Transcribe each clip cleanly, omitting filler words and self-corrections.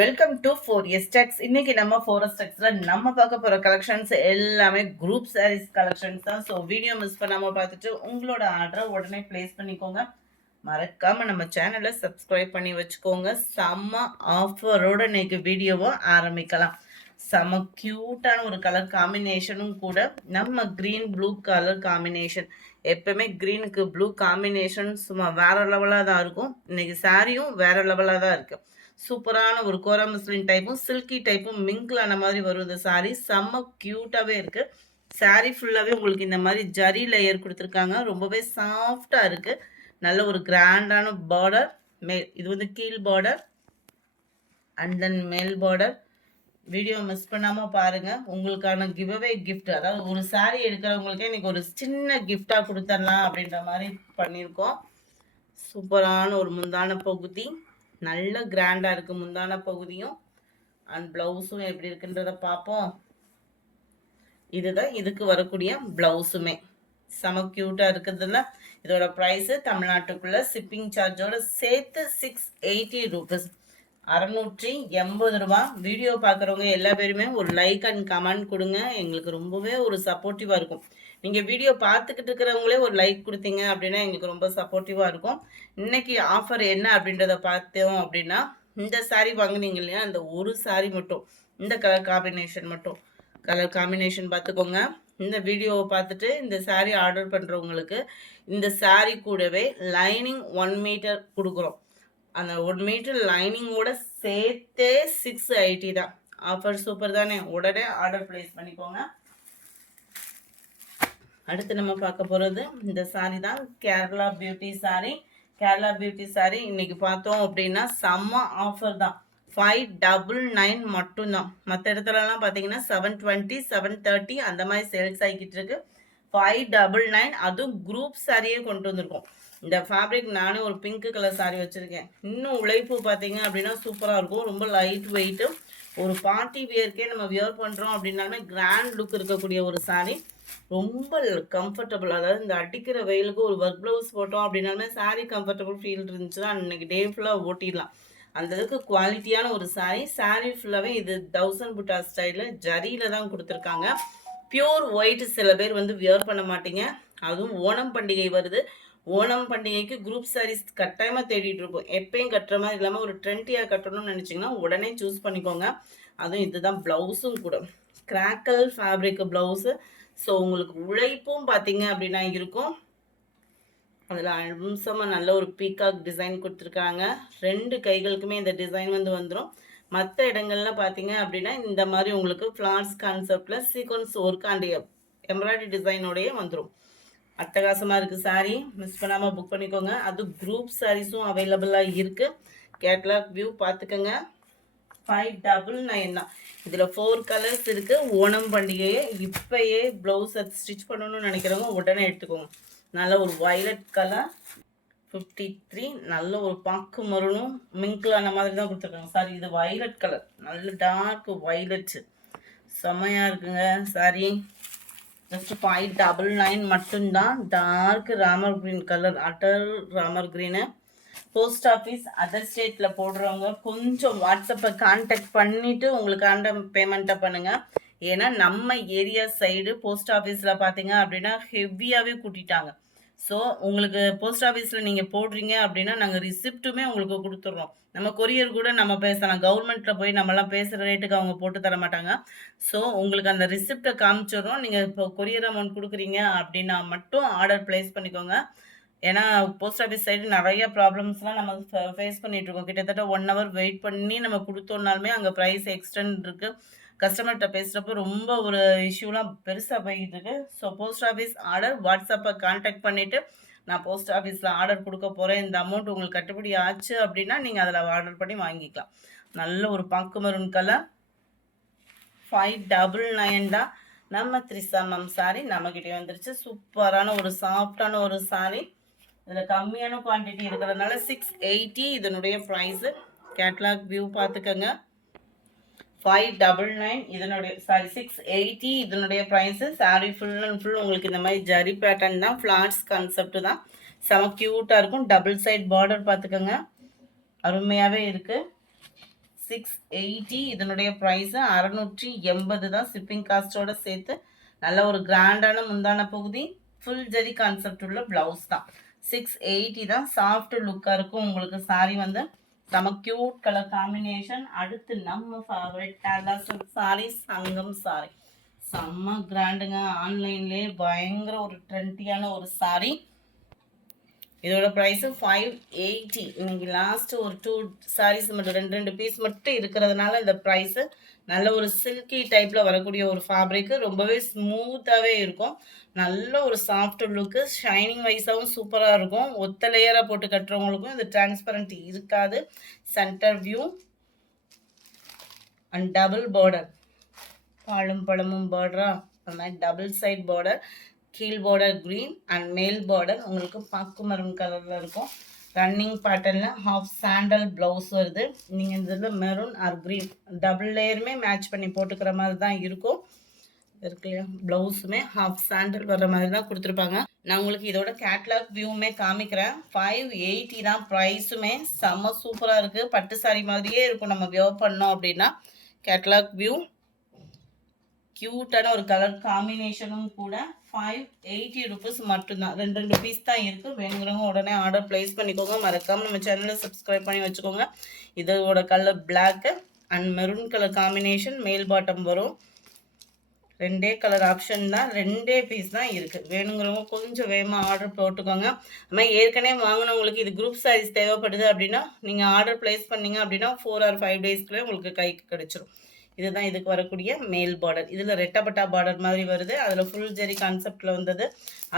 Welcome to 4S Techs. இன்னைக்கு நம்ம 4S Techsல நம்ம பார்க்க போற கலெக்ஷன்ஸ் எல்லாமே குரூப் சாரீஸ் கலெக்ஷன்ஸ் தான். ஸோ வீடியோ மிஸ் பண்ணாம பார்த்துட்டு உங்களோட ஆர்டரை உடனே பிளேஸ் பண்ணிக்கோங்க. மறக்காம நம்ம சேனலை சப்ஸ்கிரைப் பண்ணி வச்சுக்கோங்க. செம்ம ஆஃபரோட இன்னைக்கு வீடியோவை ஆரம்பிக்கலாம். செம்ம க்யூட்டான ஒரு கலர் காம்பினேஷனும் கூட. நம்ம க்ரீன் ப்ளூ கலர் காம்பினேஷன், எப்பவுமே க்ரீனுக்கு ப்ளூ காம்பினேஷன் சும்மா வேற லெவலாக தான் இருக்கும். இன்னைக்கு சாரியும் வேற லெவலாக தான் இருக்கு. சூப்பரான ஒரு கோரா மஸ்லின் டைப்பும் சில்கி டைப்பும் மிங்கிளான மாதிரி வருது சாரி. செம்ம க்யூட்டாகவே இருக்குது. சாரி ஃபுல்லாகவே உங்களுக்கு இந்த மாதிரி ஜரி லேயர் கொடுத்துருக்காங்க. ரொம்பவே சாஃப்டாக இருக்குது. நல்ல ஒரு கிராண்டான பார்டர். இது வந்து கீழ் பார்டர் அண்ட் தென் மேல் பார்டர். வீடியோ மிஸ் பண்ணாமல் பாருங்கள். உங்களுக்கான கிவ்அவே கிஃப்ட், அதாவது ஒரு சாரி எடுக்கிறவங்களுக்கே இன்றைக்கி ஒரு சின்ன கிஃப்டாக கொடுத்துடலாம் அப்படின்ற மாதிரி பண்ணியிருக்கோம். சூப்பரான ஒரு முந்தான பகுதி, நல்ல கிராண்டாக இருக்குது முந்தான பகுதியும். அண்ட் ப்ளவுஸும் எப்படி இருக்குன்றத பார்ப்போம். இதுதான் இதுக்கு வரக்கூடிய ப்ளவுஸுமே செம க்யூட்டாக இருக்குதுல்ல. இதோட ப்ரைஸு தமிழ்நாட்டுக்குள்ளே ஷிப்பிங் சார்ஜோட சேர்த்து 680 ரூபீஸ், 680 ரூபா. வீடியோ பார்க்குறவங்க எல்லா பேருமே ஒரு லைக் அண்ட் கமெண்ட் கொடுங்க. எங்களுக்கு ரொம்பவே ஒரு சப்போர்ட்டிவாக இருக்கும். நீங்கள் வீடியோ பார்த்துக்கிட்டு இருக்கிறவங்களே ஒரு லைக் கொடுத்தீங்க அப்படின்னா எங்களுக்கு ரொம்ப சப்போர்ட்டிவாக இருக்கும். இன்னைக்கு ஆஃபர் என்ன அப்படின்றத பார்த்தோம் அப்படின்னா, இந்த சாரீ வாங்கினீங்க இல்லையா, அந்த ஒரு சாரீ மட்டும், இந்த கலர் காம்பினேஷன் பார்த்துக்கோங்க. இந்த வீடியோவை பார்த்துட்டு இந்த சாரீ ஆர்டர் பண்ணுறவங்களுக்கு இந்த சாரீ கூடவே லைனிங் 1 மீட்டர் கொடுக்குறோம். அந்த 1 மீட்டர் லைனிங்கோட சேர்த்தே 680 தான். ஆஃபர் சூப்பர் தானே. உடனே ஆர்டர் பிளேஸ் பண்ணிக்கோங்க. அடுத்து நம்ம பார்க்க போகிறது இந்த சாரீ தான், கேரளா பியூட்டி சாரீ. கேரளா பியூட்டி சாரீ இன்னைக்கு பார்த்தோம் அப்படின்னா செம்ம ஆஃபர் தான். 599 மட்டும்தான். மற்ற இடத்துலலாம் பார்த்தீங்கன்னா 720 730 அந்த மாதிரி சேல்ஸ் ஆகிக்கிட்டு இருக்கு. 599, அதுவும் குரூப் சாரியே கொண்டு வந்திருக்கோம். இந்த ஃபேப்ரிக் நானே ஒரு பிங்க் கலர் சாரீ வச்சுருக்கேன். இன்னும் உழைப்பு பார்த்தீங்க அப்படின்னா சூப்பராக இருக்கும். ரொம்ப லைட் வெயிட்டு. ஒரு பார்ட்டி வியர்க்கே நம்ம வியர் பண்ணுறோம் அப்படின்னாலுமே கிராண்ட் லுக் இருக்கக்கூடிய ஒரு சாரீ. ரொம்ப கம்ஃபர்டபுள். அதாவது இந்த அடிக்கிற வெயிலுக்கு ஒரு ஒர்க் ப்ளவுஸ் போட்டோம் அப்படின்னாலுமே சாரீ கம்ஃபர்டபுள் ஃபீல் இருந்துச்சுன்னா அன்றைக்கி டே ஃபுல்லாக ஓட்டிடலாம். அந்த இதுக்கு குவாலிட்டியான ஒரு சாரீ. சாரீ ஃபுல்லாகவே இது 1000 புட்டா ஸ்டைலில் ஜரியில் தான் கொடுத்துருக்காங்க. பியூர் ஒயிட் சில பேர் வந்து வியர் பண்ண மாட்டீங்க. அதுவும் ஓணம் பண்டிகை வருது. ஓணம் பண்டிகைக்கு குரூப் சாரீஸ் கட்டாயமாக தேடிட்டு இருப்போம். எப்பயும் கட்டுற மாதிரி இல்லாமல் ஒரு ட்ரெண்டியாக கட்டணும்னு நினச்சிங்கன்னா உடனே சூஸ் பண்ணிக்கோங்க. அதுவும் இதுதான் ப்ளவுஸும் கூட, கிராக்கல் ஃபேப்ரிக் ப்ளவுஸு. ஸோ உங்களுக்கு உழைப்பும் பார்த்தீங்க அப்படின்னா இருக்கும். அதில் அம்சமாக நல்ல ஒரு பீகாக் டிசைன் கொடுத்துருக்காங்க. 2 கைகளுக்குமே இந்த டிசைன் வந்து வந்துடும். மற்ற இடங்கள்லாம் பார்த்தீங்க அப்படின்னா இந்த மாதிரி உங்களுக்கு ஃப்ளார்ஸ் கான்செப்டில் சீக்வன்ஸ் ஒர்க் அண்ட் எம்ப்ராய்டரி டிசைனோடையே வந்துடும். அட்டகாசமாக இருக்குது சாரீ. மிஸ் பண்ணாமல் புக் பண்ணிக்கோங்க. அது குரூப் சாரீஸும் அவைலபிளாக இருக்குது. கேட்லாக் வியூ பார்த்துக்கோங்க. 599 தான். இதில் 4 கலர்ஸ் இருக்குது. ஓணம் பண்டிகையை இப்போயே ப்ளவுஸ் ஸ்டிச் பண்ணணும்னு நினைக்கிறவங்க உடனே எடுத்துக்கோங்க. நல்ல ஒரு வயலட் கலர் 53, நல்ல ஒரு பாக்கு மருணும் மிங்கிளான மாதிரி தான் கொடுத்துருக்காங்க. சாரி, இது வயலட் கலர், நல்ல டார்க் வயலட், செம்மையாக இருக்குங்க சாரி. ஜஸ்ட் 599 மட்டும்தான். Dark Ramar green colour, utter Ramar green. Post office other ஸ்டேட்டில் போடுறவங்க கொஞ்சம் வாட்ஸ்அப்பை கான்டாக்ட் பண்ணிவிட்டு உங்களுக்கான பேமெண்ட்டை பண்ணுங்கள். ஏன்னா நம்ம ஏரியா சைடு போஸ்ட் ஆஃபீஸில் பார்த்தீங்க அப்படின்னா ஹெவியாகவே கூட்டிட்டாங்க. ஸோ உங்களுக்கு போஸ்ட் ஆஃபீஸில் நீங்கள் போடுறீங்க அப்படின்னா நாங்கள் ரிசிப்ட்டுமே உங்களுக்கு கொடுத்துட்றோம். நம்ம கொரியர் கூட நம்ம பேசலாம். கவர்மெண்ட்டில் போய் நம்மலாம் பேசுகிற ரேட்டுக்கு அவங்க போட்டு தர மாட்டாங்க. ஸோ உங்களுக்கு அந்த ரிசிப்டை காமிச்சிடுறோம். நீங்கள் இப்போ கொரியர் அமௌண்ட் கொடுக்குறீங்க அப்படின்னா மட்டும் ஆர்டர் ப்ளேஸ் பண்ணிக்கோங்க. ஏன்னா போஸ்ட் ஆஃபீஸ் சைடு நிறைய ப்ராப்ளம்ஸ்லாம் நம்ம ஃபேஸ் பண்ணிகிட்ருக்கோம். கிட்டத்தட்ட 1 hour வெயிட் பண்ணி நம்ம கொடுத்தோன்னாலுமே அங்கே ப்ரைஸ் எக்ஸ்டெண்ட் இருக்குது. கஸ்டமர்கிட்ட பேசுகிறப்போ ரொம்ப ஒரு இஷ்யூலாம் பெருசாக போய்கிட்டு இருக்கு. ஸோ போஸ்ட் ஆஃபீஸ் ஆர்டர் வாட்ஸ்அப்பை கான்டாக்ட் பண்ணிவிட்டு நான் போஸ்ட் ஆஃபீஸில் ஆர்டர் கொடுக்க போகிறேன், இந்த அமௌண்ட் உங்களுக்கு கட்டுப்படி ஆச்சு அப்படின்னா நீங்கள் அதில் ஆர்டர் பண்ணி வாங்கிக்கலாம். நல்ல ஒரு பாக்கு மரூன் கலர், 599 தான். நம்ம த்ரிசாமம் சாரி நம்மக்கிட்டே வந்துருச்சு. சூப்பரான ஒரு சாஃப்டான ஒரு சாரி. இதில் கம்மியான குவான்டிட்டி இருக்கிறதுனால 680 இதனுடைய ப்ரைஸு. கேட்லாக் வியூ பார்த்துக்கோங்க. 599 இதனுடைய 680 இதனுடைய price. Sari full and full உங்களுக்கு இந்த மாதிரி ஜரி பேட்டர்ன் தான், ஃப்ளார்ஸ் கான்செப்ட் தான். செம க்யூட்டாக இருக்கும். டபுள் சைட் பார்டர் பார்த்துக்கோங்க, அருமையாகவே இருக்குது. 680 இதனுடைய ப்ரைஸு 680 தான் ஷிப்பிங் காஸ்ட்டோட சேர்த்து. நல்ல ஒரு கிராண்டான முந்தான பகுதி, ஃபுல் ஜரி கான்செப்ட் உள்ள ப்ளவுஸ் தான். 680 தான். சாஃப்ட் லுக்காக இருக்கும் உங்களுக்கு. சாரி வந்து நம்ம கியூட் கலர் காம்பினேஷன். அடுத்து நம்ம ஃபேவரட் கேரளா சில்க் சாரி, சங்கம் சாரி. செம்ம கிராண்டுங்க. ஆன்லைன்லேயே பயங்கர ஒரு ட்ரெண்டியான ஒரு சாரி. இதோட ப்ரைஸு 580. இன்னைக்கு லாஸ்ட்டு ஒரு 2 சாரீஸ் மட்டும், 2 பீஸ் மட்டும் இருக்கிறதுனால இந்த ப்ரைஸு. நல்ல ஒரு சில்கி டைப்பில் வரக்கூடிய ஒரு ஃபேப்ரிக்கு, ரொம்பவே ஸ்மூத்தாகவே இருக்கும். நல்ல ஒரு சாஃப்ட் லுக்கு, ஷைனிங் வைஸாகவும் சூப்பராக இருக்கும். ஒத்த லேயராக போட்டு கட்டுறவங்களுக்கும் இது டிரான்ஸ்பரண்ட் இருக்காது. Centre view and double border, பாலும் பழமும் பார்டரா, அந்த மாதிரி டபுள் சைட் பார்டர். கீழ் பார்டர் க்ரீன் அண்ட் மேல் பார்டர் உங்களுக்கு பாக்கு மரம் கலரில் இருக்கும். ரன்னிங் பேட்டர்னில் ஹாஃப் சாண்டல் ப்ளவுஸ் வருது. நீங்கள் இந்த இதில் மெரூன் ஆர் க்ரீன் டபுள் லேயருமே மேட்ச் பண்ணி போட்டுக்கிற மாதிரி தான் இருக்கும். இருக்கு இல்லையா, ப்ளவுஸுமே ஹாஃப் சாண்டல் வர்ற மாதிரி தான் கொடுத்துருப்பாங்க. நான் உங்களுக்கு இதோட கேட்லாக் வியூவுமே காமிக்கிறேன். 580 தான் ப்ரைஸுமே. செம்ம சூப்பராக இருக்குது. பட்டு சாரி மாதிரியே இருக்கும் நம்ம வியர் பண்ணோம் அப்படின்னா. கேட்லாக் வியூ க்யூட்டான ஒரு கலர் காம்பினேஷனும் கூட. 580 ருபீஸ் மட்டும்தான். 2 பீஸ் தான் இருக்குது. வேணுங்கிறவங்க உடனே ஆர்டர் ப்ளேஸ் பண்ணிக்கோங்க. மறக்காமல் நம்ம சேனலை சப்ஸ்கிரைப் பண்ணி வச்சுக்கோங்க. இதோட colour block and maroon colour combination. மேல் பாட்டம் வரும். 2 கலர் ஆப்ஷன் தான். 2 பீஸ் தான் இருக்குது. வேணுங்கிறவங்க கொஞ்சம் வேகமாக ஆர்டர் போட்டுக்கோங்க. அதுமாதிரி ஏற்கனவே வாங்கினவங்களுக்கு இது குரூப் சாரீஸ் தேவைப்படுது அப்படின்னா நீங்கள் ஆர்டர் ப்ளேஸ் பண்ணிங்க அப்படின்னா 4 or 5 டேஸ்க்குள்ளே உங்களுக்கு கைக்கு கிடச்சிரும். இதுதான் இதுக்கு வரக்கூடிய மேல் பார்டர். இதில் ரெட்டப்பட்டா பார்டர் மாதிரி வருது. அதில் ஃபுல் ஜெரி கான்செப்டில் வந்தது.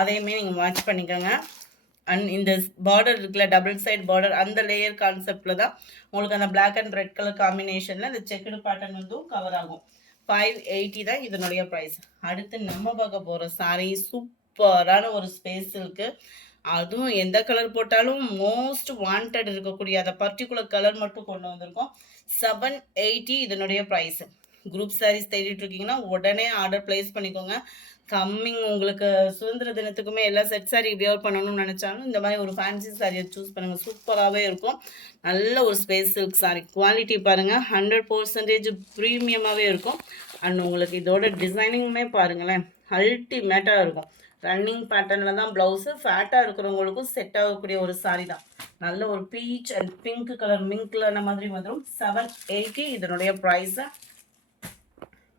அதையுமே நீங்கள் வாட்ச் பண்ணிக்கோங்க. அண்ட் இந்த பார்டர் இருக்குல்ல, டபுள் சைட் பார்டர், அந்த லேயர் கான்செப்டில் தான் உங்களுக்கு அந்த பிளாக் அண்ட் ரெட் கலர் காம்பினேஷனில் இந்த செக்குடு பேட்டர்ன் வந்து கவர் ஆகும். 580 தான் இதனுடைய ப்ரைஸ். அடுத்து நம்ம பார்க்க போகிற சாரீ சூப்பரான ஒரு ஸ்பேஸ் இருக்குது. அதுவும் எந்த கலர் போட்டாலும் மோஸ்ட் வாண்டட் இருக்கக்கூடிய அந்த பர்டிகுலர் கலர் மட்டும் கொண்டு வந்திருக்கோம். 780 இதனுடைய ப்ரைஸு. குரூப் சாரீஸ் தேடிட்டு இருக்கீங்கன்னா உடனே ஆர்டர் ப்ளேஸ் பண்ணிக்கோங்க. கம்மிங் உங்களுக்கு சுதந்திர தினத்துக்குமே எல்லாம் செட் சாரீ வியர் பண்ணணும்னு நினச்சாலும் இந்த மாதிரி ஒரு ஃபேன்சி சாரியை சூஸ் பண்ணுங்கள். சூப்பராகவே இருக்கும். நல்ல ஒரு ஸ்பேஸ் சில்க் சாரீ. குவாலிட்டி பாருங்கள், 100% ப்ரீமியமாகவே இருக்கும். அண்ட் உங்களுக்கு இதோட டிசைனிங்குமே பாருங்களேன், அல்டிமேட்டாக இருக்கும். ரன்னிங் பேட்டர்னில் தான் ப்ளவுஸு. ஃபேட்டாக இருக்கிறவங்களுக்கும் செட் ஆகக்கூடிய ஒரு சாரீ தான். நல்ல ஒரு பீச் அண்ட் பிங்க் கலர் மிங்க்ல அந்த மாதிரி வந்துடும். 780 இதனுடைய ப்ரைஸு.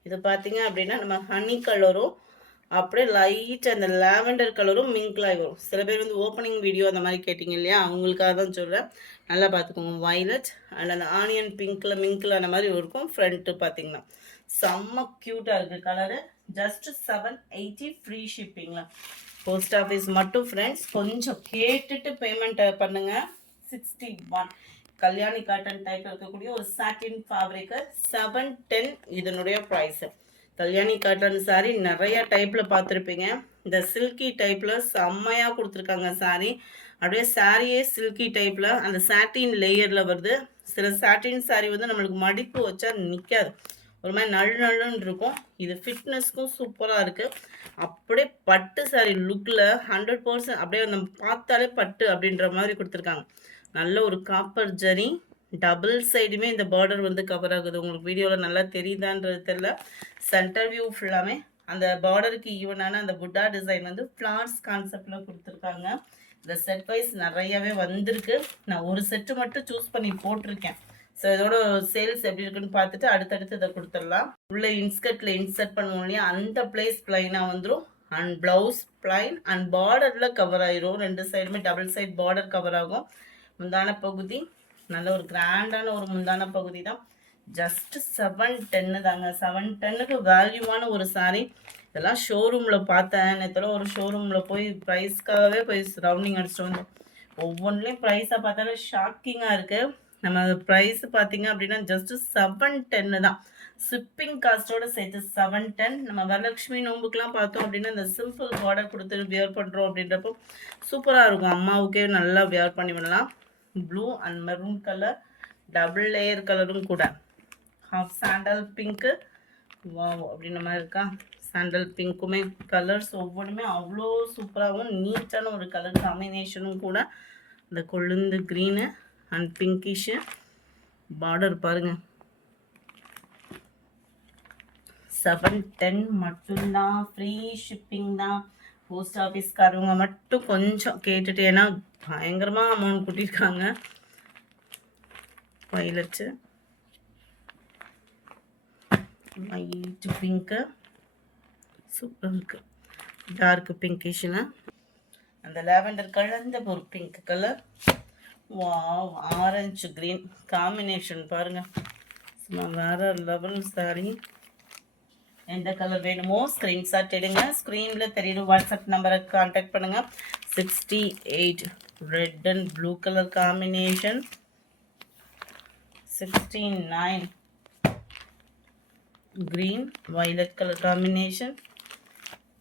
இது பார்த்தீங்க அப்படின்னா நம்ம ஹனி கலரும் அப்படியே லைட் அந்த லாவெண்டர் கலரும் மிங்க்லாகி வரும். சில பேர் வந்து ஓப்பனிங் வீடியோ அந்த மாதிரி கேட்டிங்க இல்லையா, அவங்களுக்காக தான் சொல்கிறேன். நல்லா பார்த்துக்கோங்க. வைலட் அண்ட் அந்த ஆனியன் பிங்க்கில் மிங்க்கில் அந்த மாதிரி இருக்கும். ஃப்ரண்ட்டு பார்த்தீங்கன்னா செம்ம க்யூட்டாக இருக்குது கலரு. ஜஸ்ட் 780 ஃப்ரீ ஷிப்பிங்களா. போஸ்ட் ஆஃபீஸ் மட்டும் ஃப்ரெண்ட்ஸ் கொஞ்சம் கேட்டுட்டு பேமெண்ட் பண்ணுங்கள். 61 கல்யாணி காட்டன் டைப்பில் இருக்கக்கூடிய ஒரு சாட்டின் ஃபேப்ரிக்கு. 710 இதனுடைய ப்ரைஸு. கல்யாணி காட்டன் சாரீ நிறையா டைப்பில் பார்த்துருப்பீங்க. இந்த சில்கி டைப்பில் செம்மையாக கொடுத்துருக்காங்க சாரீ. அப்படியே சாரியே சில்கி டைப்பில் அந்த சாட்டின் லேயரில் வருது. சில சாட்டின் சாரீ வந்து நம்மளுக்கு மடிப்பு வச்சா நிற்காது, ஒரு மாதிரி நழுன்னு இருக்கும். இது ஃபிட்னஸ்க்கும் சூப்பராக இருக்குது. அப்படியே பட்டு சாரீ லுக்கில் 100% அப்படியே நம்ம பார்த்தாலே பட்டு அப்படின்ற மாதிரி கொடுத்துருக்காங்க. நல்ல ஒரு காப்பர் ஜரி, டபுள் சைடுமே இந்த பார்டர் வந்து கவர் ஆகுது. உங்களுக்கு வீடியோவில் நல்லா தெரியுதான்றது தெரியல. சென்டர் வியூ ஃபுல்லாமே அந்த பார்டருக்கு ஈவனான அந்த புட்டா டிசைன் வந்து ஃப்ளார்ஸ் கான்செப்டில் கொடுத்துருக்காங்க. இந்த செட் வைஸ் நிறையவே வந்திருக்கு. நான் ஒரு செட்டு மட்டும் சூஸ் பண்ணி போட்டிருக்கேன். ஸோ இதோட சேல்ஸ் எப்படி இருக்குன்னு பார்த்துட்டு அடுத்தடுத்து இதை கொடுத்துடலாம். உள்ள இன்ஸ்கர்ட்டில் இன்சர்ட் பண்ணுவோம் இல்லையா, அந்த பிளேஸ் பிளைனாக வந்துடும். அண்ட் ப்ளவுஸ் பிளைன் அண்ட் பார்டரில் கவர் ஆயிரும். 2 சைடுமே டபுள் சைட் பார்டர் கவர் ஆகும். முந்தான பகுதி நல்ல ஒரு கிராண்டான ஒரு முந்தான பகுதி தான். ஜஸ்ட் 710 தாங்க. 710க்கு வேல்யூவான ஒரு சாரீ. இதெல்லாம் ஷோரூமில் பார்த்தேன். நேற்று ஒரு ஷோரூமில் போய் ப்ரைஸ்க்காகவே போய் ரவுண்டிங் அடிச்சுட்டு வந்தோம். ஒவ்வொன்றிலையும் ப்ரைஸை பார்த்தாலே ஷாக்கிங்காக இருக்குது. நம்ம ப்ரைஸ் பார்த்தீங்க அப்படின்னா ஜஸ்ட் 710 தான். ஷிப்பிங் காஸ்ட்டோட சேர்த்து 710. நம்ம வரலட்சுமி நோம்புக்கெலாம் பார்த்தோம் அப்படின்னா இந்த சிம்பிள் பார்டர் கொடுத்துட்டு வியர் பண்ணுறோம் அப்படின்றப்போ சூப்பராக இருக்கும். அம்மாவுக்கே நல்லா வியர் பண்ணி விடலாம். Blue and maroon colour double layer கலரும் கூட. ஹாஃப் சாண்டல் பிங்க்கு அப்படின்ற மாதிரி இருக்கா. சாண்டல் பிங்க்குமே கலர்ஸ் ஒவ்வொன்றுமே அவ்வளோ சூப்பராகவும் நீட்டான ஒரு கலர் காம்பினேஷனும் கூட. இந்த கொழுந்து க்ரீனு அண்ட் பிங்கிஷு பார்டர் பாருங்கள், 710 மட்டும்தான். ஃப்ரீ ஷிப்பிங் தான். போஸ்ட் ஆஃபீஸ்காரவங்க மட்டும் கொஞ்சம் கேட்டுட்டு, ஏன்னா பயங்கரமாக அமௌண்ட் கூட்டியிருக்காங்க. வயலட்டு, லைட் பிங்க்கு, சூப்பராக இருக்குது. டார்க் பிங்கிஷ்னா அந்த லாவெண்டர் கலந்த ஒரு pink colour. Wow, orange green combination பாருங்கள், சும்மா வேறு லெவல் சாரி. எந்த கலர் வேணுமோ ஸ்க்ரீன்ஷாட் எடுங்க. ஸ்க்ரீனில் தெரியும் வாட்ஸ்அப் நம்பரை கான்டாக்ட் பண்ணுங்கள். 68 red and blue colour combination. 69 green violet colour combination.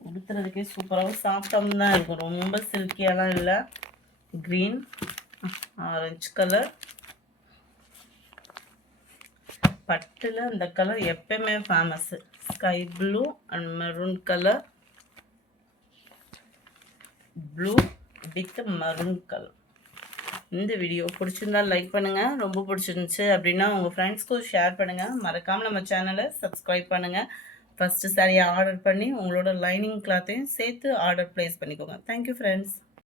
உடுத்துறதுக்கே சூப்பராகவும் சாஃப்டாகவும் தான் இருக்கும், ரொம்ப சில்கியாலாம் இல்லை. Green, orange colour. பட்டில் இந்த கலர் எப்பயுமே famous. Sky blue and maroon colour. Blue with maroon colour. இந்த வீடியோ பிடிச்சிருந்தா லைக் பண்ணுங்கள். ரொம்ப பிடிச்சிருந்துச்சு அப்படின்னா உங்கள் ஃப்ரெண்ட்ஸ்க்கும் ஷேர் பண்ணுங்கள். மறக்காமல் நம்ம சேனலை சப்ஸ்கிரைப் பண்ணுங்கள். ஃபஸ்ட்டு சாரியை ஆர்டர் பண்ணி உங்களோட லைனிங் கிளாத்தையும் சேர்த்து ஆர்டர் ப்ளேஸ் பண்ணிக்கோங்க. Thank you friends.